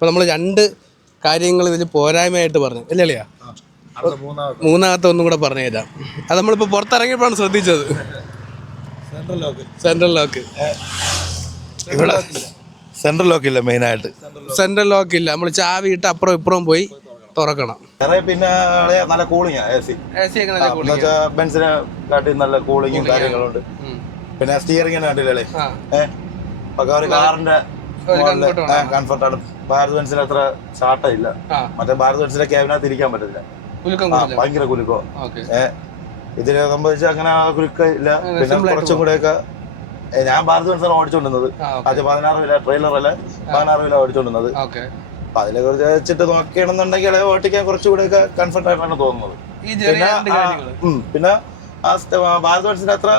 അപ്പോൾ നമ്മൾ 2 കാര്യങ്ങൾ ഇതിൽ പോരായ്മയായിട്ട് പറഞ്ഞു അല്ലേ അളിയാ? മൂന്നാമത്തെ ഒന്നും കൂടെ പറഞ്ഞു തരാം. അത് നമ്മളിപ്പോൾ പുറത്തിറങ്ങിയപ്പോഴാണ് ശ്രദ്ധിച്ചത്. സെൻട്രൽ ലോക്ക് ഇവിടെ സെൻട്രൽ ലോക്ക് ഇല്ല. മെയിനായിട്ട് സെൻട്രൽ ലോക്ക് ഇല്ല. നമ്മൾ ചാവി ഇട്ട് അപ്പുറം ഇപ്പുറം പോയി തുറക്കണം. പിന്നെ നല്ല കൂളിംഗ് ബെൻസിനെ കാട്ടി നല്ല കൂളിങ്ങും കാര്യങ്ങളുണ്ട്. പിന്നെ സ്റ്റിയറിംഗ് കാട്ടില്ലേ കാറിന്റെ കംഫർട്ടാണ്. ഭാരത് ബെൻസിന് അത്ര ചാട്ട ഇല്ല. മറ്റേ ഭാരത് ബെൻസിന്റെ ക്യാബിനകത്ത് ഇരിക്കാൻ പറ്റത്തില്ല, ഭയങ്കര കുലുക്കോ. ഇതിനെ സംബന്ധിച്ച് അങ്ങനെ കുലുക്ക ഇല്ല. പിന്നെ കുറച്ചും കൂടെയൊക്കെ ഞാൻ ഭാരത് ബെൻസാണ് ഓടിച്ചോണ്ടിരുന്നത്. അത് 16 വില ട്രെയിലർ അല്ല, 16 വില ഓടിച്ചോണ്ടിരുന്നത്. അപ്പൊ അതിനെ കുറിച്ച് വെച്ചിട്ട് നോക്കുകയാണെന്നുണ്ടെങ്കിൽ ഓട്ടിക്കാൻ കുറച്ചുകൂടെ ഒക്കെ കംഫർട്ട് ആയിട്ടാണ് തോന്നുന്നത്. പിന്നെ ഭാരത് ബെൻസിന്റെ അത്ര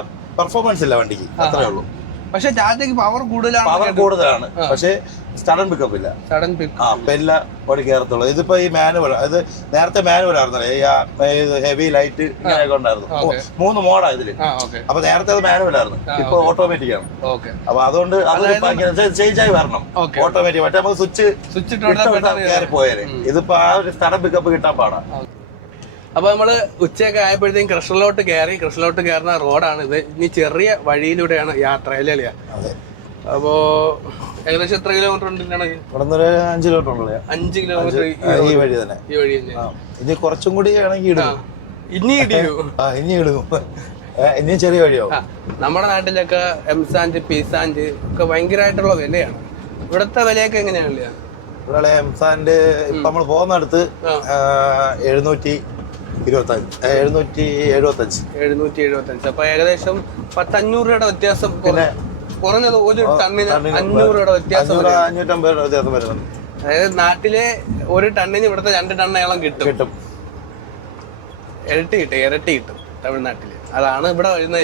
പെർഫോമൻസ് ഇല്ല വണ്ടിക്ക്, അത്രേ ഉള്ളൂ. പക്ഷെ പവർ കൂടുതലാണ്. പക്ഷെ സഡൻ പിക്കപ്പ് ഇല്ല. പെല്ല ഓടി കയറത്തുള്ളൂ. ഇതിപ്പോ ഈ മാനുവൽ, അത് നേരത്തെ മാനുവൽ ആയിരുന്നല്ലേ, ഹെവി ലൈറ്റ് ഇങ്ങനെയൊക്കെ ഉണ്ടായിരുന്നു. 3 മോഡാ ഇതില്. അപ്പൊ നേരത്തെ അത് മാനുവൽ ആയിരുന്നു, ഇപ്പൊ ഓട്ടോമാറ്റിക് ആണ്. അപ്പൊ അതുകൊണ്ട് അത് ചേഞ്ച് ആയി വരണം ഓട്ടോമാറ്റിക്. മറ്റേ നമുക്ക് സ്വിച്ച് കയറി പോയാല് ഇതിപ്പോ ആ ഒരു സഡൻ പിക്കപ്പ് കിട്ടാൻ പാടാ. അപ്പൊ നമ്മള് ഉച്ചയൊക്കെ ആയപ്പോഴത്തേക്കും കൃഷ്ണലോട്ട് കയറുന്ന റോഡാണ് ഇത്. ഇനി ചെറിയ വഴിയിലൂടെയാണ് യാത്ര അല്ലേ അളിയാ? അപ്പോ ഏകദേശം എത്ര കിലോമീറ്റർ ഉണ്ട്? 5 കിലോമീറ്റർ ഉണ്ടല്ലേ? 5 കിലോമീറ്റർ ഈ വഴി തന്നെ. ഇനി കുറച്ചും കൂടി ആണെങ്കിൽ ഇനി ഇടും. ഇനി ചെറിയ വഴിയാവും. നമ്മുടെ നാട്ടിലൊക്കെ എംസാഞ്ച് പീസാഞ്ച് ഒക്കെ ഭയങ്കരമായിട്ടുള്ള വിലയാണ്. ഇവിടത്തെ വിലയൊക്കെ എങ്ങനെയാണല്ലേ? ഇവിടെ എംസാൻഡ് ഇപ്പൊ നമ്മൾ പോകുന്നിടത്ത് 775. അപ്പൊ ഏകദേശം 500 രൂപയുടെ വ്യത്യാസം. പിന്നെ കുറഞ്ഞത് ഒരു ടണ്ണിന് 500 രൂപയുടെ വ്യത്യാസം, 550 വ്യത്യാസം വരുന്നുണ്ട്. അതായത് നാട്ടിലെ ഒരു ടണ്ണിന് ഇവിടുത്തെ 2 ടണ്ണോളം കിട്ടും. ഇരട്ടി കിട്ടും തമിഴ്നാട്ടില്. അതാണ് ഇവിടെ വരുന്നത്.